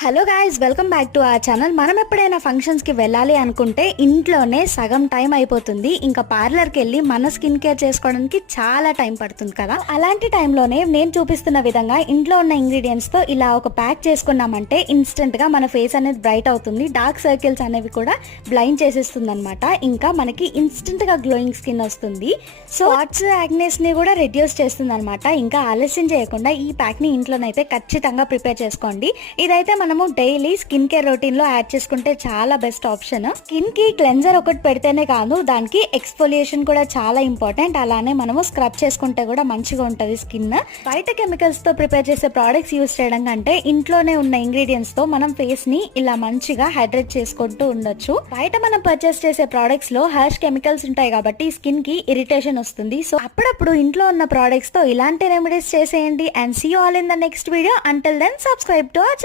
Hello guys, welcome back to our channel. మనం ఎప్పుడైనా ఫంక్షన్స్కి వెళ్ళాలి అనుకుంటే ఇంట్లోనే సగం టైం అయిపోతుంది. ఇంకా పార్లర్కి వెళ్ళి మన స్కిన్ కేర్ చేసుకోవడానికి చాలా టైం పడుతుంది కదా. అలాంటి టైంలోనే నేను చూపిస్తున్న విధంగా ఇంట్లో ఉన్న ఇంగ్రీడియంట్స్తో ఇలా ఒక ప్యాక్ చేసుకున్నామంటే ఇన్స్టెంట్గా మన ఫేస్ అనేది బ్రైట్ అవుతుంది. డార్క్ సర్కిల్స్ అనేవి కూడా బ్లైండ్ చేసేస్తుంది అనమాట. ఇంకా మనకి ఇన్స్టెంట్గా గ్లోయింగ్ స్కిన్ వస్తుంది. సో స్పాట్స్, యాక్నెస్ని కూడా రెడ్యూస్ చేస్తుంది అనమాట. ఇంకా ఆలస్యం చేయకుండా ఈ ప్యాక్ని ఇంట్లోనైతే ఖచ్చితంగా ప్రిపేర్ చేసుకోండి. ఇదైతే మనము డైలీ స్కిన్ కేర్ రొటీన్ లో యాడ్ చేసుకుంటే చాలా బెస్ట్ ఆప్షన్. స్కిన్ కి క్లెన్జర్ ఒకటి పెడితేనే కాదు, దానికి ఎక్స్ఫోలియేషన్ కూడా చాలా ఇంపార్టెంట్. అలానే మనము స్క్రబ్ చేసుకుంటే కూడా మంచిగా ఉంటది స్కిన్. బయట కెమికల్స్ తో ప్రిపేర్ చేసే ప్రోడక్ట్స్ యూస్ చేయడం కంటే ఇంట్లోనే ఉన్న ఇంగ్రీడియంట్స్ తో మనం ఫేస్ ని ఇలా మంచిగా హైడ్రేట్ చేసుకుంటూ ఉండొచ్చు. బయట మనం పర్చేస్ చేసే ప్రోడక్ట్స్ లో హార్ష్ కెమికల్స్ ఉంటాయి కాబట్టి స్కిన్ కి ఇరిటేషన్ వస్తుంది. సో అప్పుడప్పుడు ఇంట్లో ఉన్న ప్రోడక్ట్స్ తో ఇలాంటి రెమెడీస్ చేసేయండి. And see you all in the next video. Until then subscribe to our channel.